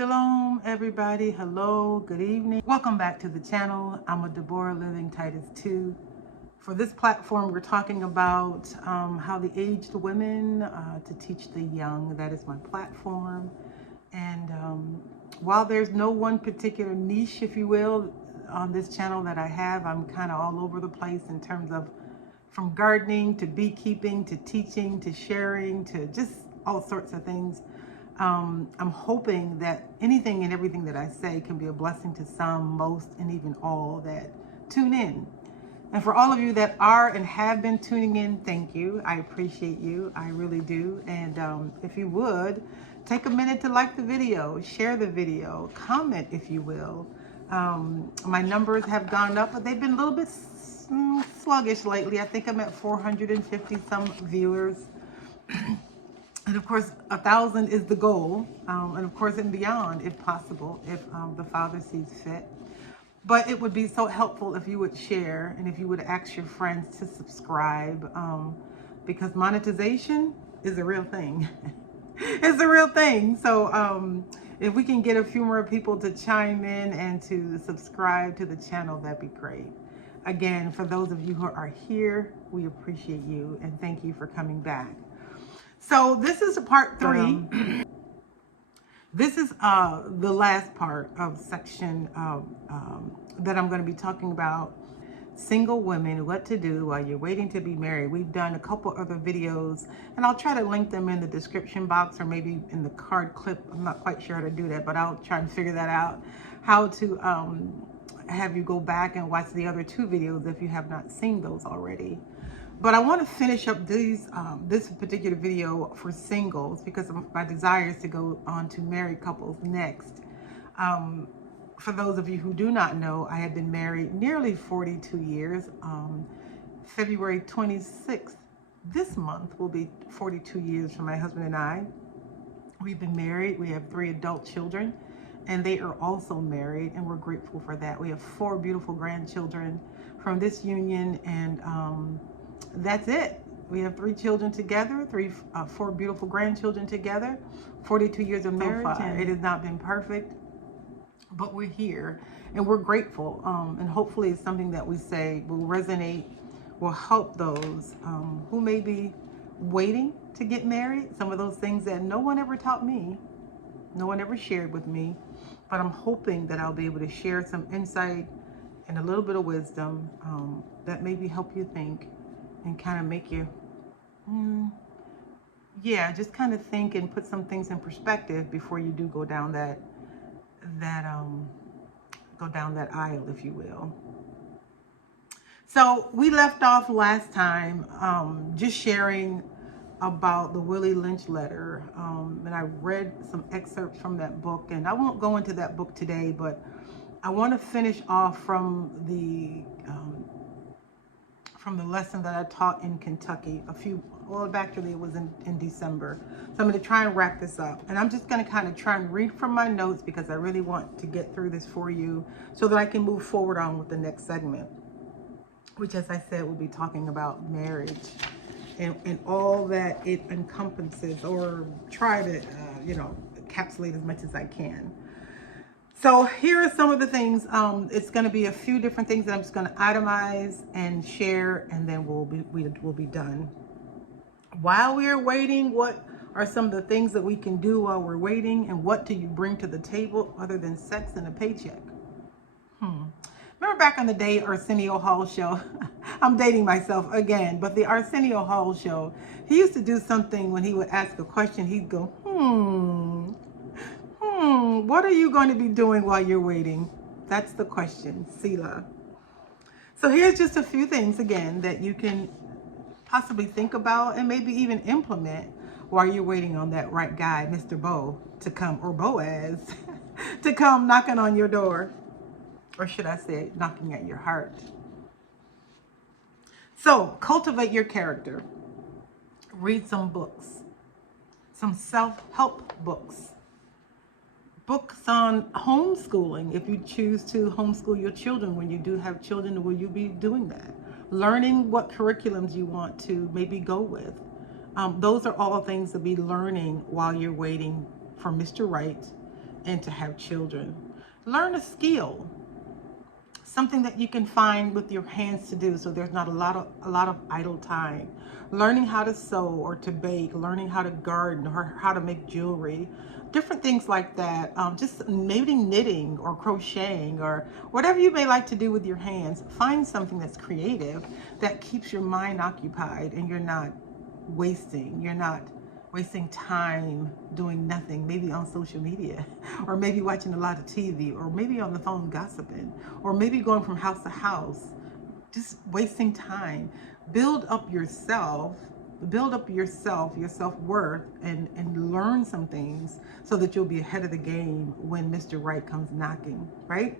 Shalom, everybody. Hello, good evening. Welcome back to the channel. Amah Deborah, living Titus 2. For this platform, we're talking about how the aged women to teach the young. That is my platform. And while there's no one particular niche, if you will, on this channel that I have, I'm kind of all over the place in terms of from gardening to beekeeping to teaching to sharing to just all sorts of things. I'm hoping that anything and everything that I say can be a blessing to some, most, and even all that tune in. And for all of you that are and have been tuning in, thank you. I appreciate you. I really do. And if you would, take a minute to like the video, share the video, comment if you will. My numbers have gone up, but they've been a little bit sluggish lately. I think I'm at 450 some viewers. And of course, 1,000 is the goal, and of course, and beyond, if possible, if the Father sees fit. But it would be so helpful if you would share and if you would ask your friends to subscribe, because monetization is a real thing. It's a real thing. So if we can get a few more people to chime in and to subscribe to the channel, that'd be great. Again, for those of you who are here, we appreciate you and thank you for coming back. So this is part 3. This is the last part of section that I'm going to be talking about single women, what to do while you're waiting to be married. We've done a couple other videos, and I'll try to link them in the description box or maybe in the card clip. I'm not quite sure how to do that, but I'll try and figure that out, how to have you go back and watch the other 2 videos if you have not seen those already. But I want to finish up this particular video for singles because my desire is to go on to married couples next. For those of you who do not know, I have been married nearly 42 years. February 26th, this month, will be 42 years for my husband and I. We've been married. We have 3 adult children, and they are also married, and we're grateful for that. We have 4 beautiful grandchildren from this union, and that's it. We have 3 children together, 4 beautiful grandchildren together, 42 years of marriage, and it has not been perfect, but we're here and we're grateful. And hopefully it's something that we say will resonate, will help those who may be waiting to get married. Some of those things that no one ever taught me, no one ever shared with me, but I'm hoping that I'll be able to share some insight and a little bit of wisdom that maybe help you think and kind of make you, just kind of think and put some things in perspective before you do go down that aisle, if you will. So we left off last time just sharing about the Willie Lynch letter, and I read some excerpts from that book, and I won't go into that book today, but I want to finish off from the lesson that I taught in Kentucky actually it was in December. So I'm going to try and wrap this up. And I'm just going to kind of try and read from my notes because I really want to get through this for you so that I can move forward on with the next segment, which, as I said, we'll be talking about marriage and all that it encompasses, or try to, encapsulate as much as I can. So here are some of the things. It's going to be a few different things that I'm just going to itemize and share, and then we'll be done. While we are waiting, what are some of the things that we can do while we're waiting, and what do you bring to the table other than sex and a paycheck? Remember back on the day Arsenio Hall show? I'm dating myself again, but the Arsenio Hall show, he used to do something when he would ask a question. He'd go, what are you going to be doing while you're waiting? That's the question, Selah. So here's just a few things, again, that you can possibly think about and maybe even implement while you're waiting on that right guy, Mr. Bo, to come, or Boaz, to come knocking on your door. Or should I say, knocking at your heart. So cultivate your character. Read some books, some self-help books. Books on homeschooling, if you choose to homeschool your children. When you do have children, will you be doing that? Learning what curriculums you want to maybe go with. Those are all things to be learning while you're waiting for Mr. Right and to have children. Learn a skill, something that you can find with your hands to do, so there's not a lot of idle time. Learning how to sew or to bake, learning how to garden or how to make jewelry, different things like that. Just maybe knitting or crocheting or whatever you may like to do with your hands. Find something that's creative that keeps your mind occupied, and you're not wasting time doing nothing, maybe on social media, or maybe watching a lot of TV, or maybe on the phone gossiping, or maybe going from house to house, just wasting time. Build up yourself, your self-worth, and learn some things so that you'll be ahead of the game when Mr. Right comes knocking, right?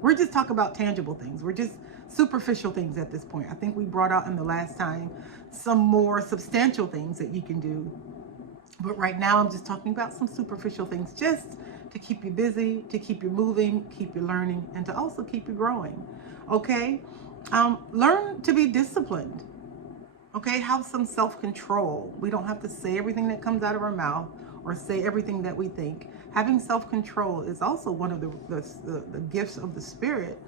We're just talking about tangible things. We're just superficial things at this point. I think we brought out in the last time some more substantial things that you can do. But right now I'm just talking about some superficial things just to keep you busy, to keep you moving, keep you learning, and to also keep you growing. Okay? Learn to be disciplined. Okay? Have some self-control. We don't have to say everything that comes out of our mouth or say everything that we think. Having self-control is also one of the gifts of the Spirit.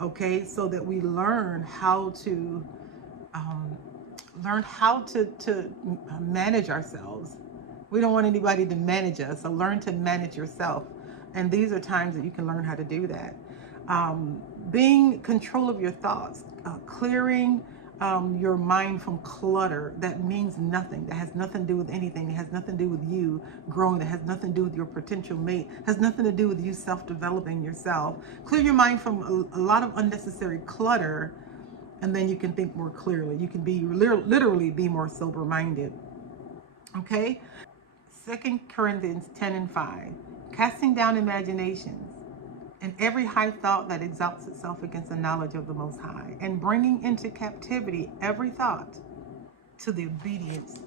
Okay? So that we learn how to manage ourselves. We don't want anybody to manage us, so learn to manage yourself. And these are times that you can learn how to do that. Being control of your thoughts, clearing your mind from clutter that means nothing, that has nothing to do with anything, it has nothing to do with you growing, that has nothing to do with your potential mate, has nothing to do with you self-developing yourself. Clear your mind from a lot of unnecessary clutter, and then you can think more clearly. You can be literally be more sober-minded. Okay? 2 Corinthians 10:5, casting down imaginations and every high thought that exalts itself against the knowledge of the Most High, and bringing into captivity every thought to the obedience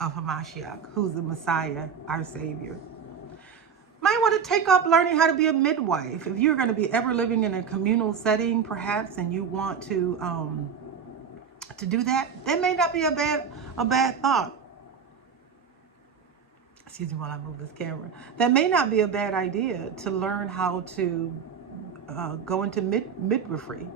of Hamashiach, who's the Messiah, our Savior. Might want to take up learning how to be a midwife. If you're going to be ever living in a communal setting, perhaps, and you want to do that, that may not be a bad thought. Excuse me while I move this camera. That may not be a bad idea to learn how to go into midwifery.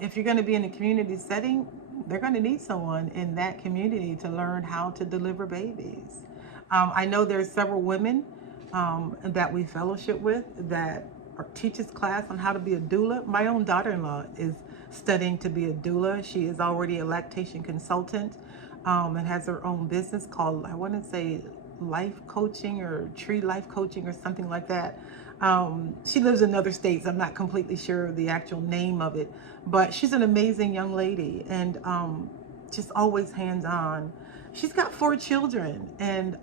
If you're going to be in a community setting, they're going to need someone in that community to learn how to deliver babies. I know there's several women that we fellowship with that teaches class on how to be a doula. My own daughter-in-law is studying to be a doula. She is already a lactation consultant and has her own business called, I want to say, life coaching or tree life coaching or something like that. She lives in other states. I'm not completely sure of the actual name of it, but she's an amazing young lady, and just always hands-on. She's got 4 children, and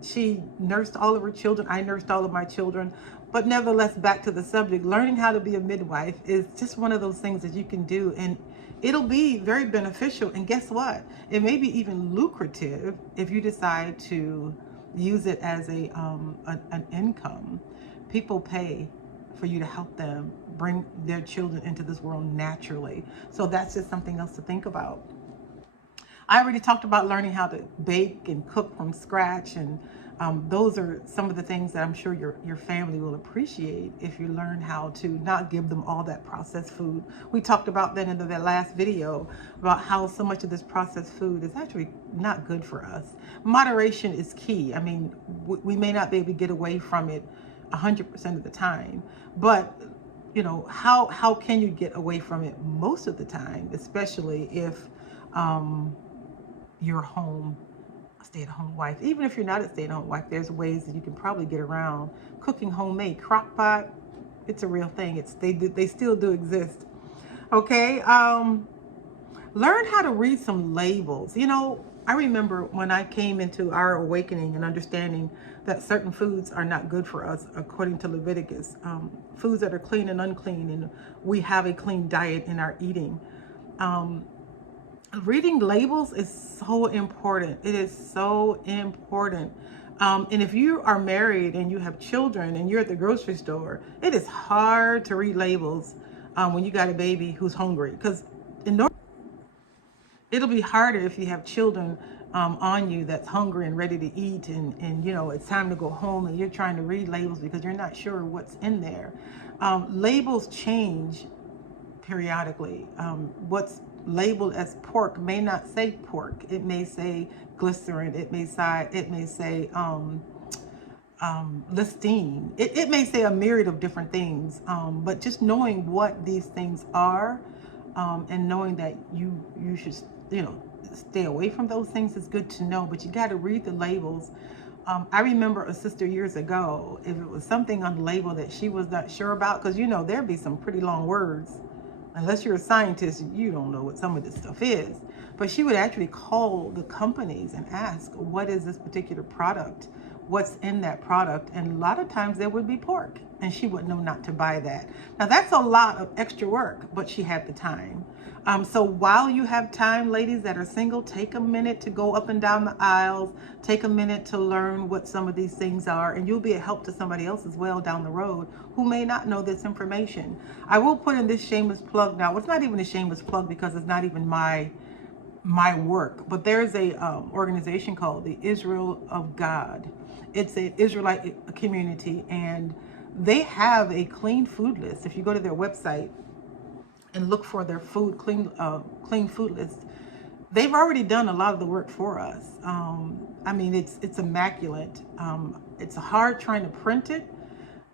she nursed all of her children. I nursed all of my children. But nevertheless, back to the subject, learning how to be a midwife is just one of those things that you can do, and it'll be very beneficial. And guess what? It may be even lucrative if you decide to use it as an income. People pay for you to help them bring their children into this world naturally. So that's just something else to think about. I already talked about learning how to bake and cook from scratch, and those are some of the things that I'm sure your family will appreciate if you learn how to not give them all that processed food. We talked about that in the last video, about how so much of this processed food is actually not good for us. Moderation is key. I mean, we may not be able to get away from it 100% of the time, but you know, how can you get away from it most of the time, especially if you're home, a stay-at-home wife. Even if you're not a stay-at-home wife, there's ways that you can probably get around cooking homemade. Crock pot, it's a real thing. They still do exist. Okay, learn how to read some labels. You know, I remember when I came into our awakening and understanding that certain foods are not good for us according to Leviticus, foods that are clean and unclean, and we have a clean diet in our eating. Reading labels is so important. It is so important. And if you are married and you have children and you're at the grocery store, it is hard to read labels when you got a baby who's hungry, because it'll be harder if you have children on you that's hungry and ready to eat, and you know it's time to go home, and you're trying to read labels because you're not sure what's in there. Labels change periodically. What's labeled as pork may not say pork. It may say glycerin. It may say listine. It may say a myriad of different things. But just knowing what these things are, and knowing that you should, you know, stay away from those things is good to know. But you got to read the labels. I remember a sister years ago, if it was something on the label that she was not sure about, because you know there'd be some pretty long words. Unless you're a scientist, you don't know what some of this stuff is. But she would actually call the companies and ask, what is this particular product? What's in that product? And a lot of times there would be pork, and she would know not to buy that. Now that's a lot of extra work, but she had the time. So while you have time, ladies that are single, take a minute to go up and down the aisles, take a minute to learn what some of these things are, and you'll be a help to somebody else as well down the road who may not know this information. I will put in this shameless plug now. It's not even a shameless plug because it's not even my work, but there's a organization called the Israel of God. It's an Israelite community, and they have a clean food list. If you go to their website and look for their clean food list, they've already done a lot of the work for us. I mean, it's immaculate. It's hard trying to print it,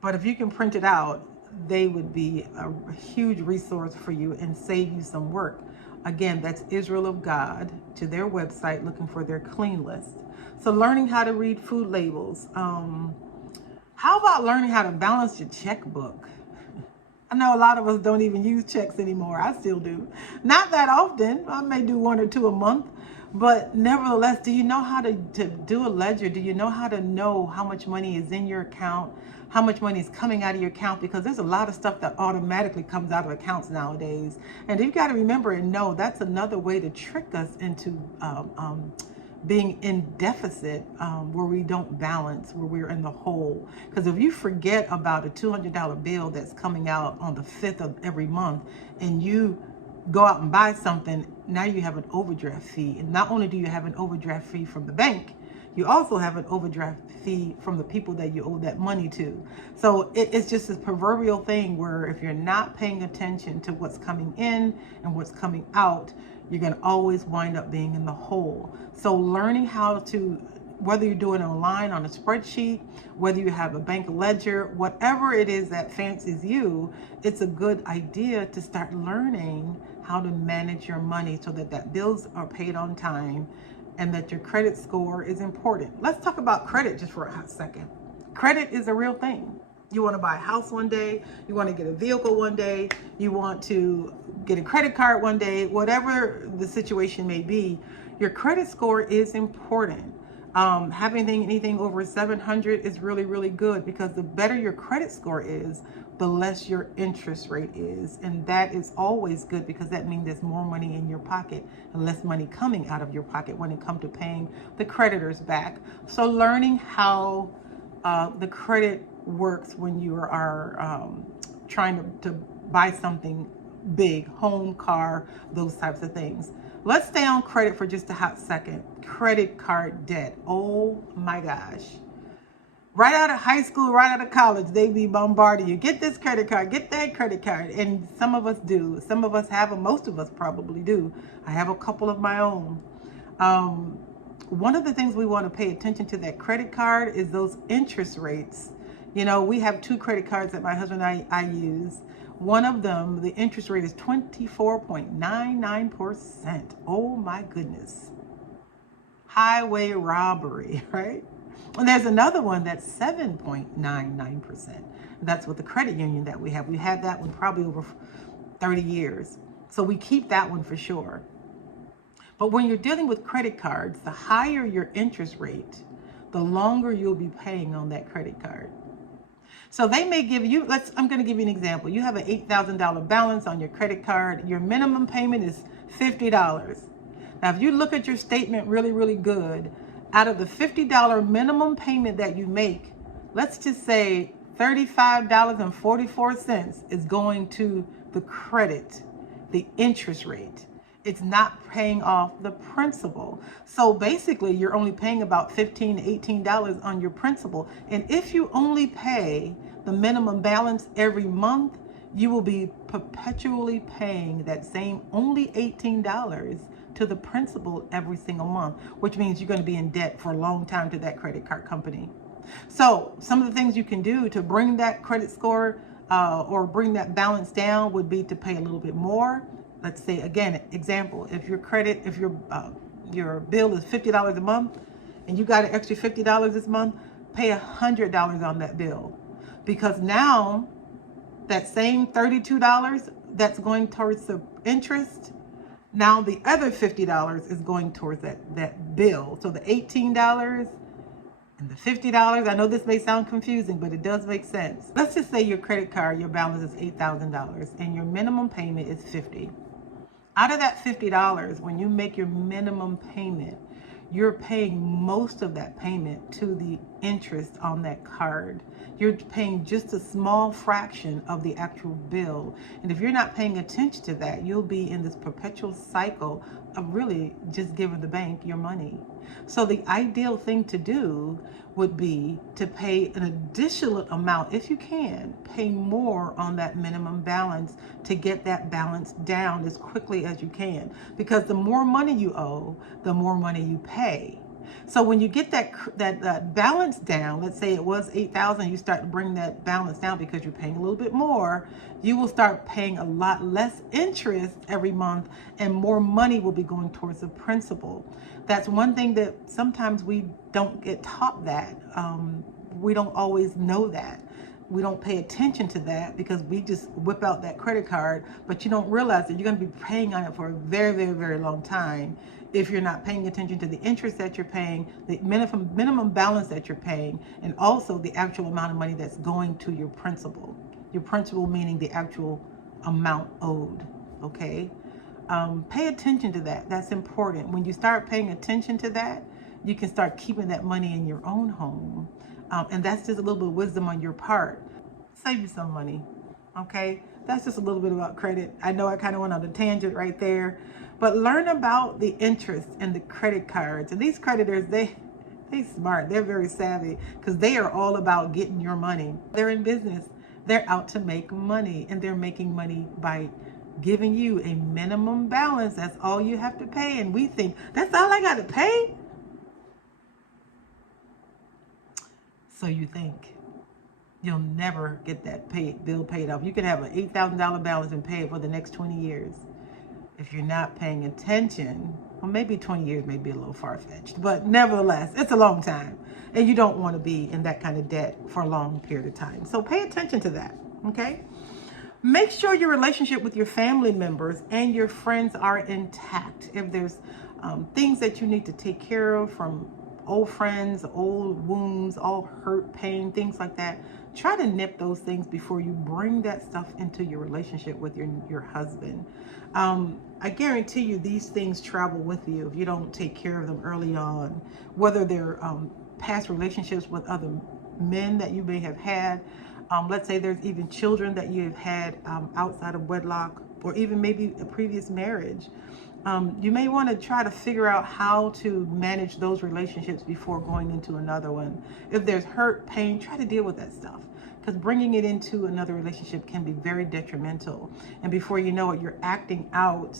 but if you can print it out, they would be a huge resource for you and save you some work. Again, that's Israel of God, to their website, looking for their clean list. So learning how to read food labels. How about learning how to balance your checkbook? I know a lot of us don't even use checks anymore. I still do. Not that often. I may do 1 or 2 a month. But nevertheless, do you know how to do a ledger? Do you know how to know how much money is in your account? How much money is coming out of your account? Because there's a lot of stuff that automatically comes out of accounts nowadays. And you've got to remember and know that's another way to trick us into being in deficit, where we don't balance, where we're in the hole. Because if you forget about a $200 bill that's coming out on the 5th of every month, and you go out and buy something, now you have an overdraft fee. And not only do you have an overdraft fee from the bank, you also have an overdraft fee from the people that you owe that money to. So it's just this proverbial thing where if you're not paying attention to what's coming in and what's coming out, you're going to always wind up being in the hole. So learning how to, whether you're doing it online on a spreadsheet, whether you have a bank ledger, whatever it is that fancies you, it's a good idea to start learning how to manage your money so that bills are paid on time and that your credit score is important. Let's talk about credit just for a hot second. Credit is a real thing. You want to buy a house one day, you want to get a vehicle one day, you want to get a credit card one day, whatever the situation may be, your credit score is important. Having anything over 700 is really, really good, because the better your credit score is, the less your interest rate is. And that is always good, because that means there's more money in your pocket and less money coming out of your pocket when it comes to paying the creditors back. So learning how the credit works when you are trying to buy something big, home, car, those types of things. Let's stay on credit for just a hot second. Credit card debt. Oh my gosh. Right out of high school, right out of college, they be bombarding you. Get this credit card, get that credit card. And some of us do. Some of us have them. Most of us probably do. I have a couple of my own. One of the things we want to pay attention to that credit card is those interest rates. You know, we have 2 credit cards that my husband and I use. One of them, the interest rate is 24.99%. Oh my goodness. Highway robbery, right? And there's another one that's 7.99%. That's with the credit union that we have. We had that one probably over 30 years. So we keep that one for sure. But when you're dealing with credit cards, the higher your interest rate, the longer you'll be paying on that credit card. So they may give you, I'm going to give you an example. You have an $8,000 balance on your credit card. Your minimum payment is $50. Now, if you look at your statement really, really good, out of the $50 minimum payment that you make, let's just say $35.44 is going to the credit, the interest rate. It's not paying off the principal. So basically, you're only paying about $15 to $18 on your principal. And if you only pay the minimum balance every month, you will be perpetually paying that same only $18 to the principal every single month, which means you're going to be in debt for a long time to that credit card company. So some of the things you can do to bring that credit score or bring that balance down would be to pay a little bit more. Let's say, again, example, if your bill is $50 a month and you got an extra $50 this month, pay $100 on that bill, because now that same $32 that's going towards the interest, now the other $50 is going towards that bill. So the $18 and the $50, I know this may sound confusing, but it does make sense. Let's just say your credit card, your balance is $8,000 and your minimum payment is $50. Out of that $50, when you make your minimum payment, you're paying most of that payment to the interest on that card. You're paying just a small fraction of the actual bill. And if you're not paying attention to that, you'll be in this perpetual cycle of really just giving the bank your money. So the ideal thing to do would be to pay an additional amount, if you can, pay more on that minimum balance to get that balance down as quickly as you can. Because the more money you owe, the more money you pay. So when you get that balance down, let's say it was $8,000, you start to bring that balance down because you're paying a little bit more, you will start paying a lot less interest every month and more money will be going towards the principal. That's one thing that sometimes we don't get taught that. We don't always know that. We don't pay attention to that because we just whip out that credit card, but you don't realize that you're going to be paying on it for a very, very, very long time if you're not paying attention to the interest that you're paying, the minimum balance that you're paying, and also the actual amount of money that's going to your principal. Your principal meaning the actual amount owed, okay? Pay attention to that. That's important. When you start paying attention to that, you can start keeping that money in your own home. And that's just a little bit of wisdom on your part. Save you some money, okay? That's just a little bit about credit. I know I kind of went on a tangent right there, but learn about the interest and the credit cards. And these creditors, they smart. They're very savvy because they are all about getting your money. They're in business. They're out to make money, and they're making money by giving you a minimum balance. That's all you have to pay. And we think, that's all I got to pay? So you think. You'll never get that bill paid off. You could have an $8,000 balance and pay it for the next 20 years. If you're not paying attention, well, maybe 20 years may be a little far-fetched, but nevertheless, it's a long time. And you don't want to be in that kind of debt for a long period of time. So pay attention to that, okay? Make sure your relationship with your family members and your friends are intact. If there's things that you need to take care of, from old friends, old wounds, all hurt, pain, things like that, try to nip those things before you bring that stuff into your relationship with your husband. I guarantee you these things travel with you if you don't take care of them early on, whether they're past relationships with other men that you may have had. Let's say there's even children that you have had outside of wedlock, or even maybe a previous marriage. You may want to try to figure out how to manage those relationships before going into another one. If there's hurt, pain, try to deal with that stuff, because bringing it into another relationship can be very detrimental. And before you know it, you're acting out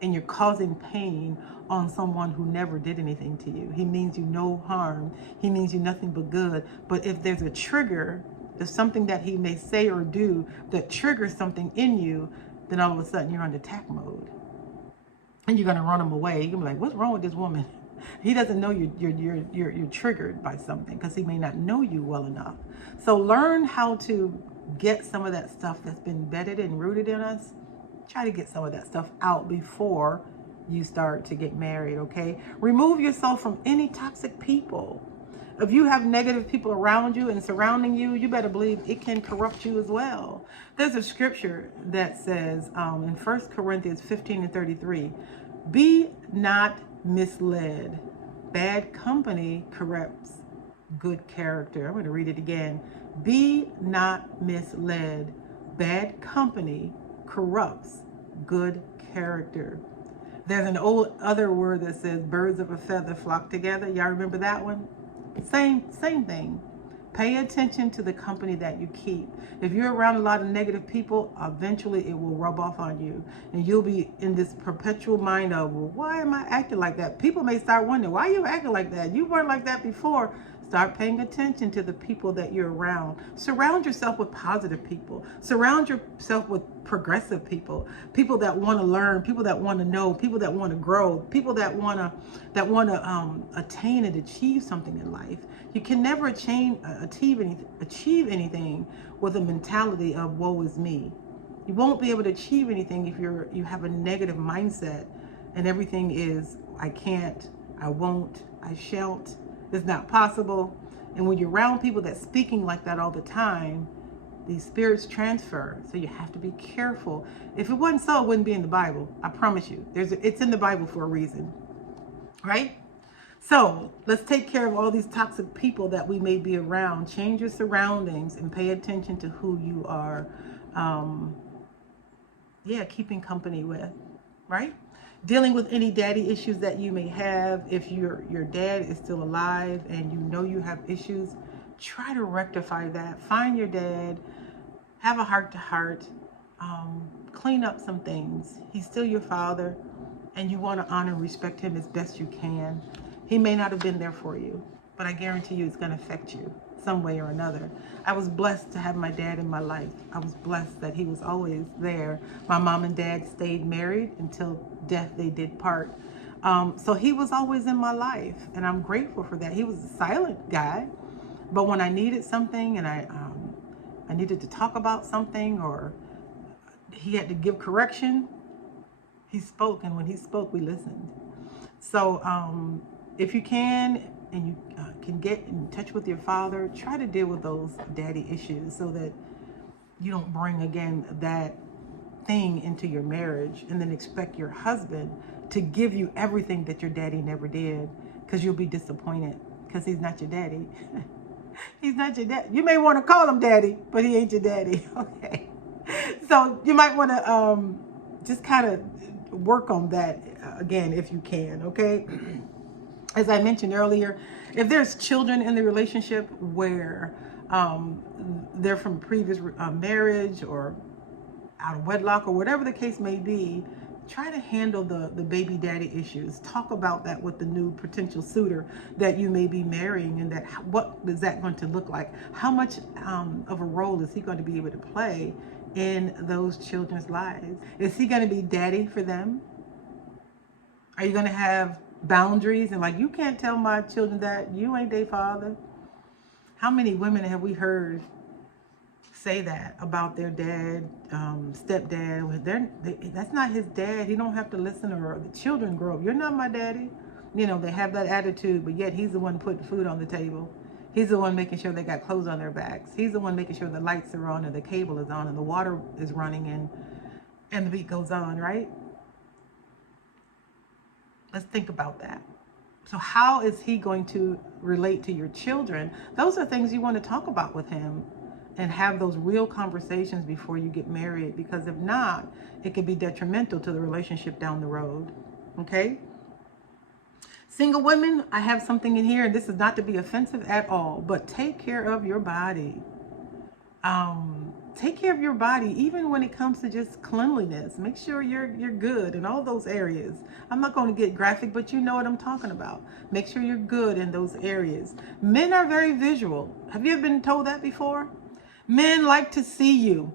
and you're causing pain on someone who never did anything to you. He means you no harm. He means you nothing but good. But if there's a trigger, there's something that he may say or do that triggers something in you, then all of a sudden you're on attack mode. And you're gonna run him away. You're gonna be like, what's wrong with this woman? He doesn't know you're triggered by something because he may not know you well enough. So learn how to get some of that stuff that's been embedded and rooted in us. Try to get some of that stuff out before you start to get married, okay? Remove yourself from any toxic people. If you have negative people around you and surrounding you, you better believe it can corrupt you as well. There's a scripture that says in 1 Corinthians 15:33, be not misled. Bad company corrupts good character. I'm going to read it again. Be not misled. Bad company corrupts good character. There's an old other word that says birds of a feather flock together. Y'all remember that one? Same thing. Pay attention to the company that you keep. If you're around a lot of negative people, eventually it will rub off on you. And you'll be in this perpetual mind of, well, why am I acting like that? People may start wondering, why are you acting like that? You weren't like that before. Start paying attention to the people that you're around. Surround yourself with positive people. Surround yourself with progressive people. People that want to learn, people that want to know, people that want to grow, people that want to attain and achieve something in life. You can never achieve anything with a mentality of woe is me. You won't be able to achieve anything if you have a negative mindset and everything is I can't, I won't, I shan't. It's not possible. And when you're around people that's speaking like that all the time, these spirits transfer. So you have to be careful. If it wasn't so, it wouldn't be in the Bible. I promise you. It's in the Bible for a reason. Right? So let's take care of all these toxic people that we may be around. Change your surroundings and pay attention to who you are keeping company with. Right? Dealing with any daddy issues that you may have. If your dad is still alive and you know you have issues, try to rectify that. Find your dad, have a heart-to-heart, clean up some things. He's still your father, and you want to honor and respect him as best you can. He may not have been there for you, but I guarantee you it's going to affect you some way or another. I was blessed to have my dad in my life. I was blessed that he was always there. My mom and dad stayed married until death they did part. So he was always in my life, and I'm grateful for that. He was a silent guy, but when I needed something and I needed to talk about something or he had to give correction, he spoke, and when he spoke, we listened. So if you can, and you can get in touch with your father, try to deal with those daddy issues so that you don't bring again that thing into your marriage and then expect your husband to give you everything that your daddy never did, because you'll be disappointed because he's not your daddy. He's not your dad. You may want to call him daddy, but he ain't your daddy. Okay. So you might want to just kind of work on that again if you can. Okay. As I mentioned earlier, if there's children in the relationship where they're from previous marriage or out of wedlock or whatever the case may be, try to handle the baby daddy issues. Talk about that with the new potential suitor that you may be marrying, and that what is that going to look like? How much of a role is he going to be able to play in those children's lives? Is he going to be daddy for them? Are you going to have boundaries and like, you can't tell my children that you ain't their father? How many women have we heard say that about their dad, stepdad? That's not his dad. He don't have to listen, or the children grow up, you're not my daddy. You know, they have that attitude, but yet he's the one putting food on the table. He's the one making sure they got clothes on their backs. He's the one making sure the lights are on and the cable is on and the water is running and the beat goes on, right? Let's think about that. So how is he going to relate to your children? Those are things you want to talk about with him and have those real conversations before you get married, because if not, it could be detrimental to the relationship down the road. Okay? Single women, I have something in here, and this is not to be offensive at all, but take care of your body. Take care of your body, even when it comes to just cleanliness. Make sure you're good in all those areas. I'm not going to get graphic, but you know what I'm talking about. Make sure you're good in those areas. Men are very visual. Have you ever been told that before? Men like to see you.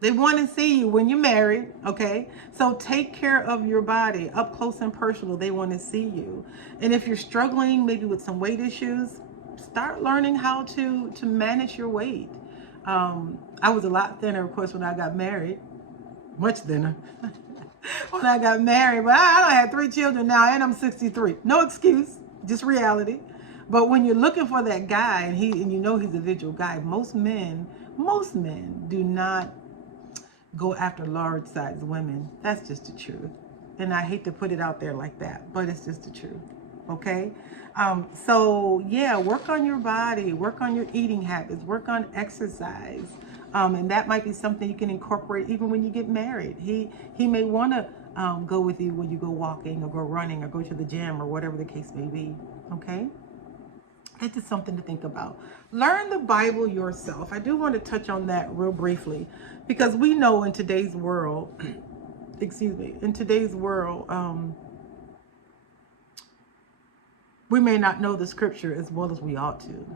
They want to see you when you're married, okay? So take care of your body up close and personal. They want to see you. And if you're struggling maybe with some weight issues, start learning how to manage your weight. I was a lot thinner, of course, when I got married. Much thinner. When I got married. But I don't have 3 children now, and I'm 63. No excuse, just reality. But when you're looking for that guy, and you know he's a visual guy, most men do not go after large sized women. That's just the truth. And I hate to put it out there like that, but it's just the truth. Okay? So yeah, work on your body, work on your eating habits, work on exercise. And that might be something you can incorporate even when you get married. He may want to go with you when you go walking or go running or go to the gym or whatever the case may be. Okay? It's just something to think about. Learn the Bible yourself. I do want to touch on that real briefly because we know in today's world, in today's world, we may not know the scripture as well as we ought to.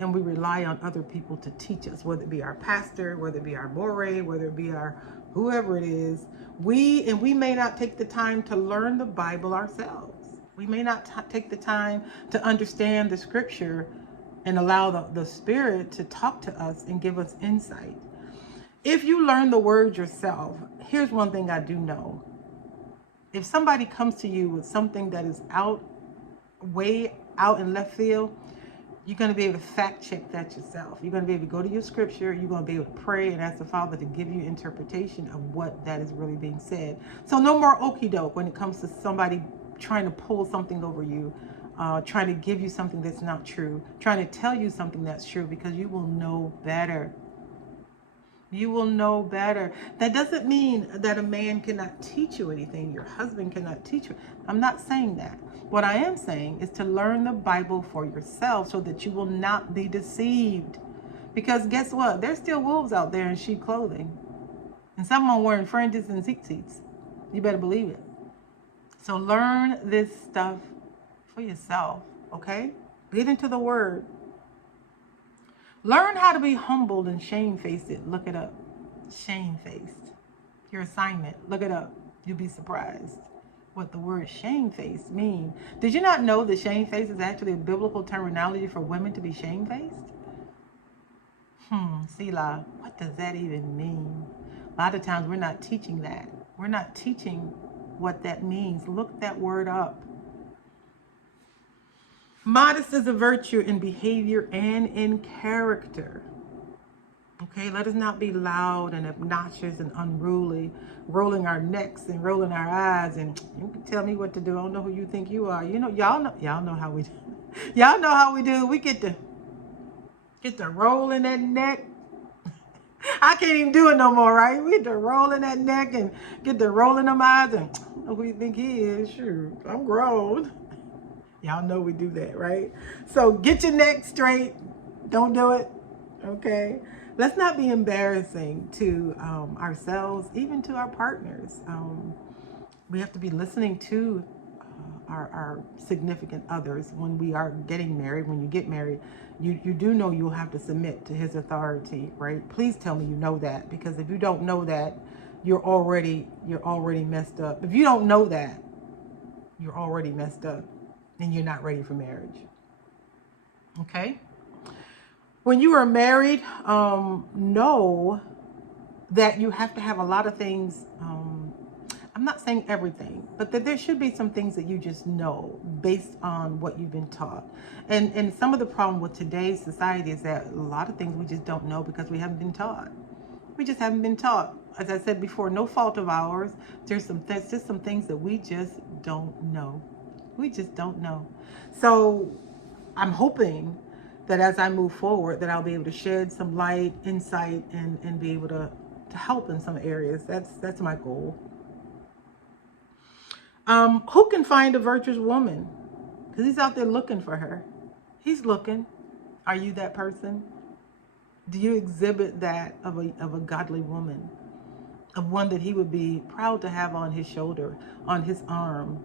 And we rely on other people to teach us, whether it be our pastor, whether it be our boré, whether it be our whoever it is. We may not take the time to learn the Bible ourselves. We may not take the time to understand the scripture and allow the Spirit to talk to us and give us insight. If you learn the word yourself, here's one thing I do know. If somebody comes to you with something that is way out in left field, you're going to be able to fact check that yourself. You're going to be able to go to your scripture. You're going to be able to pray and ask the Father to give you interpretation of what that is really being said. So no more okie doke when it comes to somebody trying to pull something over you, trying to give you something that's not true, trying to tell you something that's true, because you will know better. You will know better. That doesn't mean that a man cannot teach you anything. Your husband cannot teach you. I'm not saying that. What I am saying is to learn the Bible for yourself so that you will not be deceived. Because guess what? There's still wolves out there in sheep clothing. And some of them wearing fringes and seats. You better believe it. So learn this stuff for yourself, okay? Get into the word. Learn how to be humbled and shamefaced. Look it up. Shamefaced. Your assignment. Look it up. You'll be surprised what the word shamefaced means. Did you not know that shamefaced is actually a biblical terminology for women to be shamefaced? Selah, what does that even mean? A lot of times we're not teaching that. We're not teaching what that means. Look that word up. Modest is a virtue in behavior and in character. Okay, let us not be loud and obnoxious and unruly, rolling our necks and rolling our eyes, and you can tell me what to do. I don't know who you think you are. You know, y'all know how we do. Y'all know how we do. We get to roll in that neck. I can't even do it no more, right? We get to roll in that neck and get to rolling them eyes, and I don't know who you think he is. Shoot, I'm grown. Y'all know we do that, right? So get your neck straight. Don't do it, okay? Let's not be embarrassing to ourselves, even to our partners. We have to be listening to our significant others when we are getting married. When you get married, you do know you'll have to submit to his authority, right? Please tell me you know that, because if you don't know that, you're already messed up. If you don't know that, you're already messed up and you're not ready for marriage. Okay? When you are married, know that you have to have a lot of things. I'm not saying everything, but that there should be some things that you just know based on what you've been taught. And some of the problem with today's society is that a lot of things we just don't know because we haven't been taught. We just haven't been taught. As I said before, no fault of ours. There's just some things that we just don't know. We just don't know. So I'm hoping that as I move forward, that I'll be able to shed some light, insight, and be able to help in some areas. That's my goal. Who can find a virtuous woman? Because he's out there looking for her. He's looking. Are you that person? Do you exhibit that of a godly woman? Of one that he would be proud to have on his shoulder, on his arm.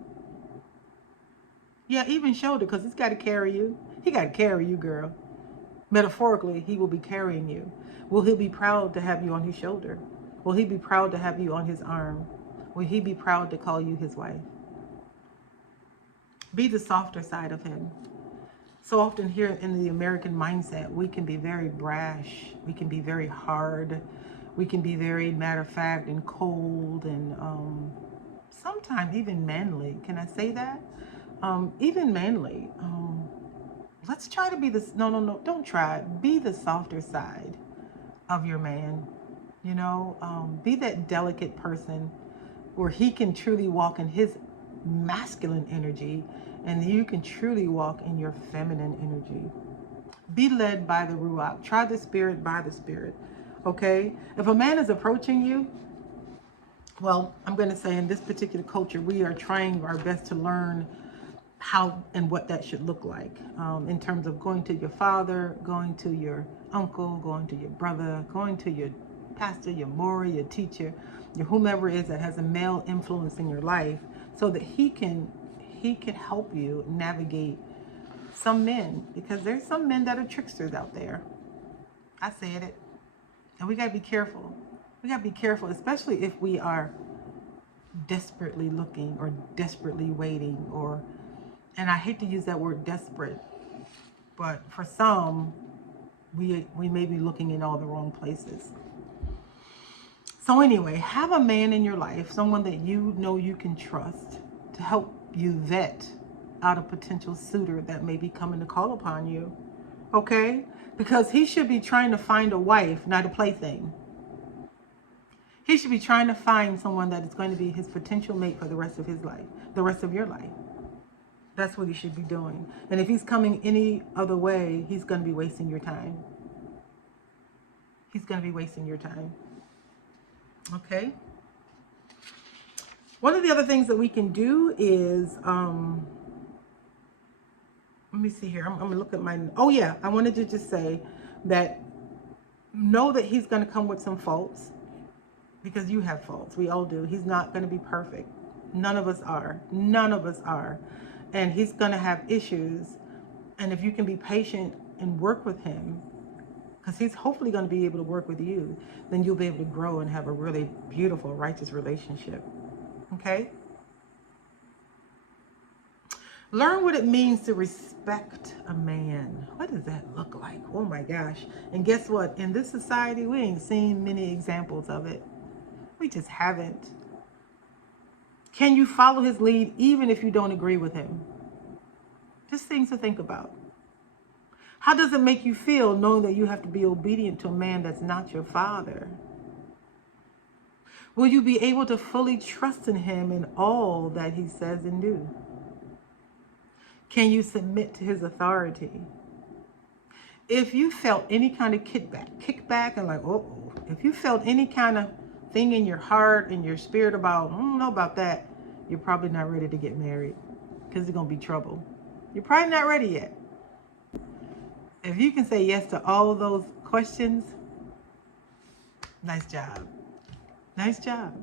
Yeah, even shoulder, because he's got to carry you. He got to carry you, girl. Metaphorically, he will be carrying you. Will he be proud to have you on his shoulder? Will he be proud to have you on his arm? Will he be proud to call you his wife? Be the softer side of him. So often here in the American mindset, we can be very brash. We can be very hard. We can be very matter of fact and cold and sometimes even manly. Can I say that? Even manly. Let's try to be no, don't try. Be the softer side of your man. You know, be that delicate person where he can truly walk in his masculine energy and you can truly walk in your feminine energy. Be led by the Ruach. Try the Spirit by the Spirit. Okay? If a man is approaching you, well, I'm going to say in this particular culture, we are trying our best to learn how and what that should look like, in terms of going to your father, going to your uncle, going to your brother, going to your pastor, your mori, your teacher, your whomever it is that has a male influence in your life, so that he can help you navigate some men, because there's some men that are tricksters out there. I said it. And we got to be careful. We got to be careful, especially if we are desperately looking or desperately waiting, or, and I hate to use that word desperate, but for some, we may be looking in all the wrong places. So anyway, have a man in your life, someone that you know you can trust, to help you vet out a potential suitor that may be coming to call upon you. Okay? Because he should be trying to find a wife, not a plaything. He should be trying to find someone that is going to be his potential mate for the rest of his life, the rest of your life. That's what he should be doing. And if he's coming any other way, he's going to be wasting your time. He's going to be wasting your time. Okay? One of the other things that we can do is, let me see here. I'm going to look at my, oh yeah, I wanted to just say that know that he's going to come with some faults, because you have faults. We all do. He's not going to be perfect. None of us are. None of us are. And he's going to have issues. And if you can be patient and work with him, because he's hopefully going to be able to work with you, then you'll be able to grow and have a really beautiful, righteous relationship. Okay? Learn what it means to respect a man. What does that look like? Oh my gosh. And guess what? In this society, we ain't seen many examples of it. We just haven't. Can you follow his lead even if you don't agree with him? Just things to think about. How does it make you feel knowing that you have to be obedient to a man that's not your father? Will you be able to fully trust in him in all that he says and do? Can you submit to his authority? If you felt any kind of kickback and like, oh, if you felt any kind of thing in your heart and your spirit about, I don't know about that, you're probably not ready to get married, because there's going to be trouble. You're probably not ready yet. If you can say yes to all of those questions, nice job. Nice job.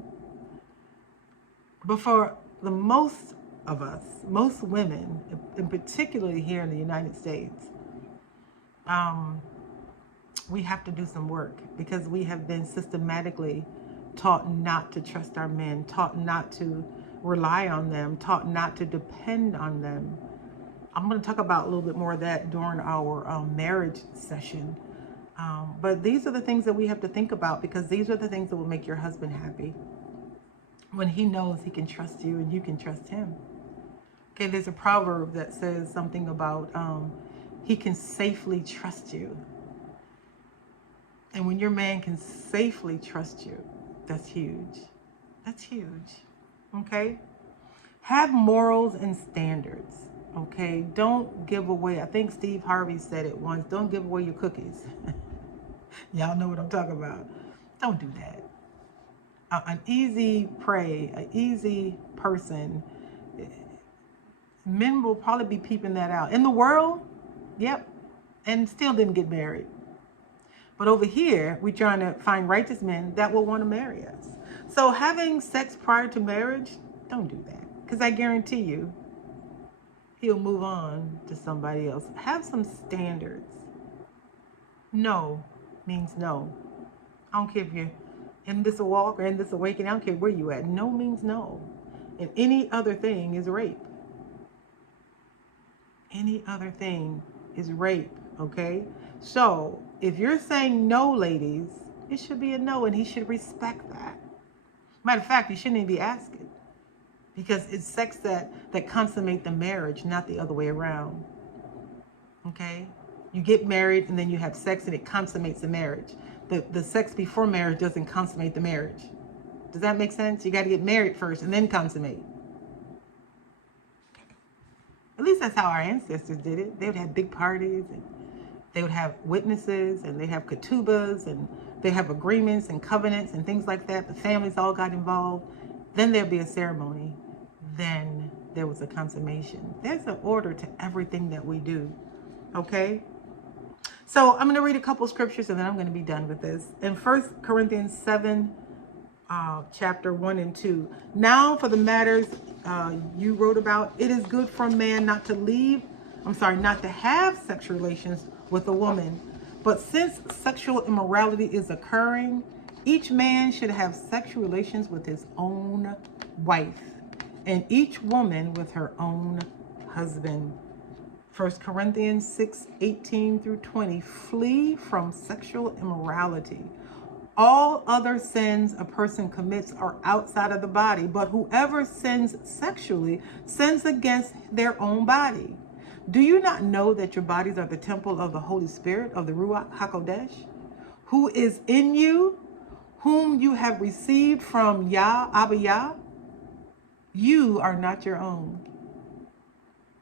But for the most of us, most women, and particularly here in the United States, we have to do some work, because we have been systematically taught not to trust our men, taught not to rely on them, taught not to depend on them. I'm going to talk about a little bit more of that during our marriage session. But these are the things that we have to think about, because these are the things that will make your husband happy. When he knows he can trust you and you can trust him. Okay, there's a proverb that says something about he can safely trust you. And when your man can safely trust you, that's huge. That's huge. Okay? Have morals and standards. Okay? Don't give away. I think Steve Harvey said it once. Don't give away your cookies. Y'all know what I'm talking about. Don't do that. An easy prey, an easy person, men will probably be peeping that out. In the world, yep, and still didn't get married. But over here, we're trying to find righteous men that will want to marry us. So having sex prior to marriage, don't do that. Because I guarantee you, he'll move on to somebody else. Have some standards. No means no. I don't care if you're in this walk or in this awakening. I don't care where you at. No means no. And any other thing is rape. Any other thing is rape, okay? So if you're saying no, ladies, it should be a no, and he should respect that. Matter of fact, you shouldn't even be asking, because it's sex that consummate the marriage, not the other way around. Okay? You get married and then you have sex and it consummates the marriage. The sex before marriage doesn't consummate the marriage. Does that make sense? You got to get married first and then consummate. At least that's how our ancestors did it. They would have big parties and They would have witnesses, and they have ketubas, and they have agreements and covenants and things like that. The families all got involved. Then there'd be a ceremony. Then there was a consummation. There's an order to everything that we do. Okay? So I'm going to read a couple scriptures and then I'm going to be done with this. In 1 Corinthians 7, chapter 1 and 2. Now for the matters you wrote about, it is good for a man not to have sexual relations with a woman. But since sexual immorality is occurring, each man should have sexual relations with his own wife, and each woman with her own husband. 1 Corinthians 6:18 through 20. Flee from sexual immorality. All other sins a person commits are outside of the body, but whoever sins sexually sins against their own body. Do you not know that your bodies are the temple of the Holy Spirit of the Ruach HaKodesh, who is in you, whom you have received from Yah, Abba Yah? You are not your own.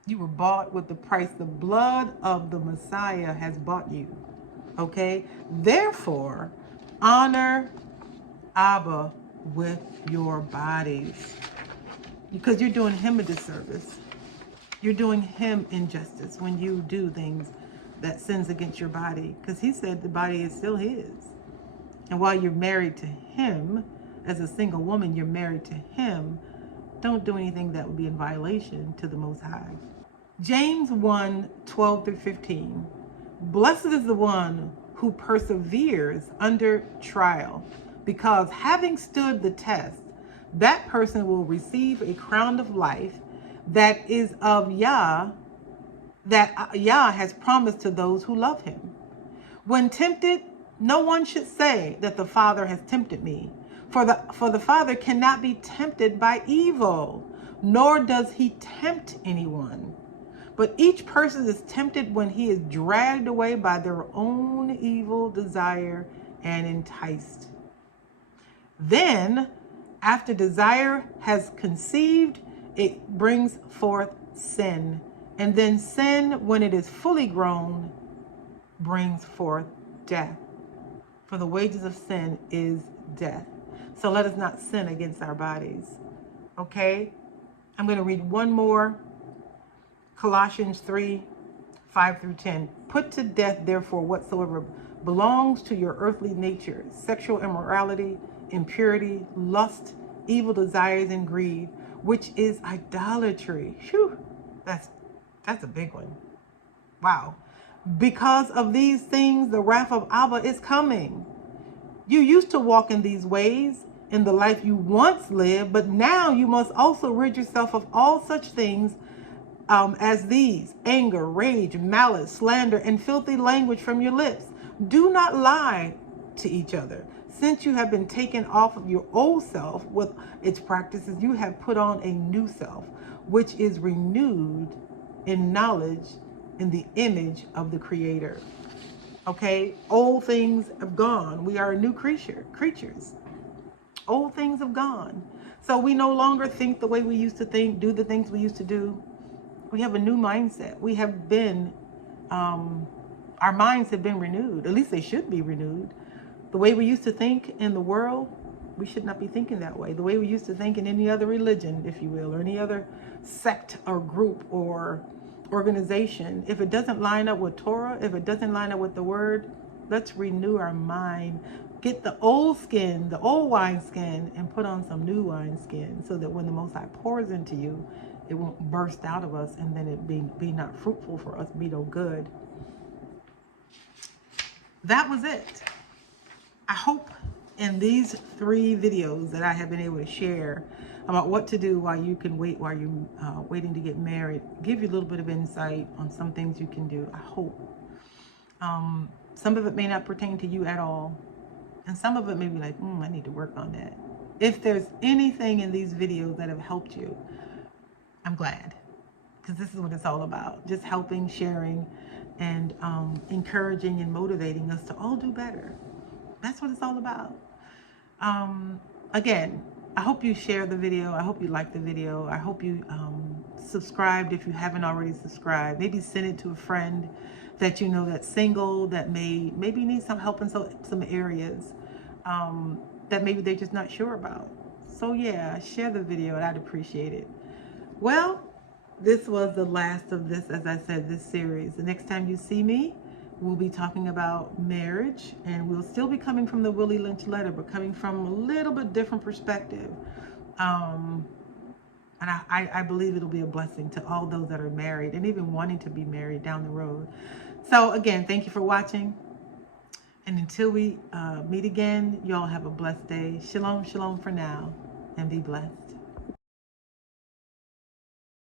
You were bought with the price. The blood of the Messiah has bought you. Okay? Therefore, honor Abba with your bodies, because you're doing him a disservice. You're doing him injustice when you do things that sins against your body, because he said the body is still his. And while you're married to him, as a single woman, you're married to him. Don't do anything that would be in violation to the Most High. James 1:12 through 15. Blessed is the one who perseveres under trial, because having stood the test, that person will receive a crown of life that is of Yah, that Yah has promised to those who love him. When tempted, no one should say that the Father has tempted me, for the Father cannot be tempted by evil, nor does he tempt anyone. But each person is tempted when he is dragged away by their own evil desire and enticed. Then, after desire has conceived, it brings forth sin. And then sin, when it is fully grown, brings forth death. For the wages of sin is death. So let us not sin against our bodies. Okay? I'm going to read one more. Colossians 3:5 through 10. Put to death, therefore, whatsoever belongs to your earthly nature: sexual immorality, impurity, lust, evil desires, and greed, which is idolatry. Whew, that's a big one. Wow. Because of these things, the wrath of Abba is coming. You used to walk in these ways in the life you once lived, but now you must also rid yourself of all such things as these: anger, rage, malice, slander, and filthy language from your lips. Do not lie to each other. Since you have been taken off of your old self with its practices, you have put on a new self, which is renewed in knowledge in the image of the Creator. Okay? Old things have gone. We are new creatures. Old things have gone. So we no longer think the way we used to think, do the things we used to do. We have a new mindset. We have been, our minds have been renewed. At least they should be renewed. The way we used to think in the world, we should not be thinking that way. The way we used to think in any other religion, if you will, or any other sect or group or organization. If it doesn't line up with Torah, if it doesn't line up with the word, let's renew our mind. Get the old skin, the old wineskin, and put on some new wineskin, so that when the Most High pours into you, it won't burst out of us, and then it be not fruitful for us, be no good. That was it. I hope in these 3 videos that I have been able to share about what to do while you can wait, while you're waiting to get married, give you a little bit of insight on some things you can do. I hope. Some of it may not pertain to you at all. And some of it may be like, I need to work on that. If there's anything in these videos that have helped you, I'm glad, because this is what it's all about. Just helping, sharing, and encouraging and motivating us to all do better. That's what it's all about. Again, I hope you share the video. I hope you like the video. I hope you subscribed if you haven't already subscribed. Maybe send it to a friend that you know that's single, that maybe needs some help in some areas that maybe they're just not sure about. So yeah, share the video and I'd appreciate it. Well, this was the last of this, as I said, this series. The next time you see me, we'll be talking about marriage, and we'll still be coming from the Willie Lynch letter, but coming from a little bit different perspective. And I believe it'll be a blessing to all those that are married and even wanting to be married down the road. So again, thank you for watching. And until we meet again, y'all have a blessed day. Shalom, shalom for now, and be blessed.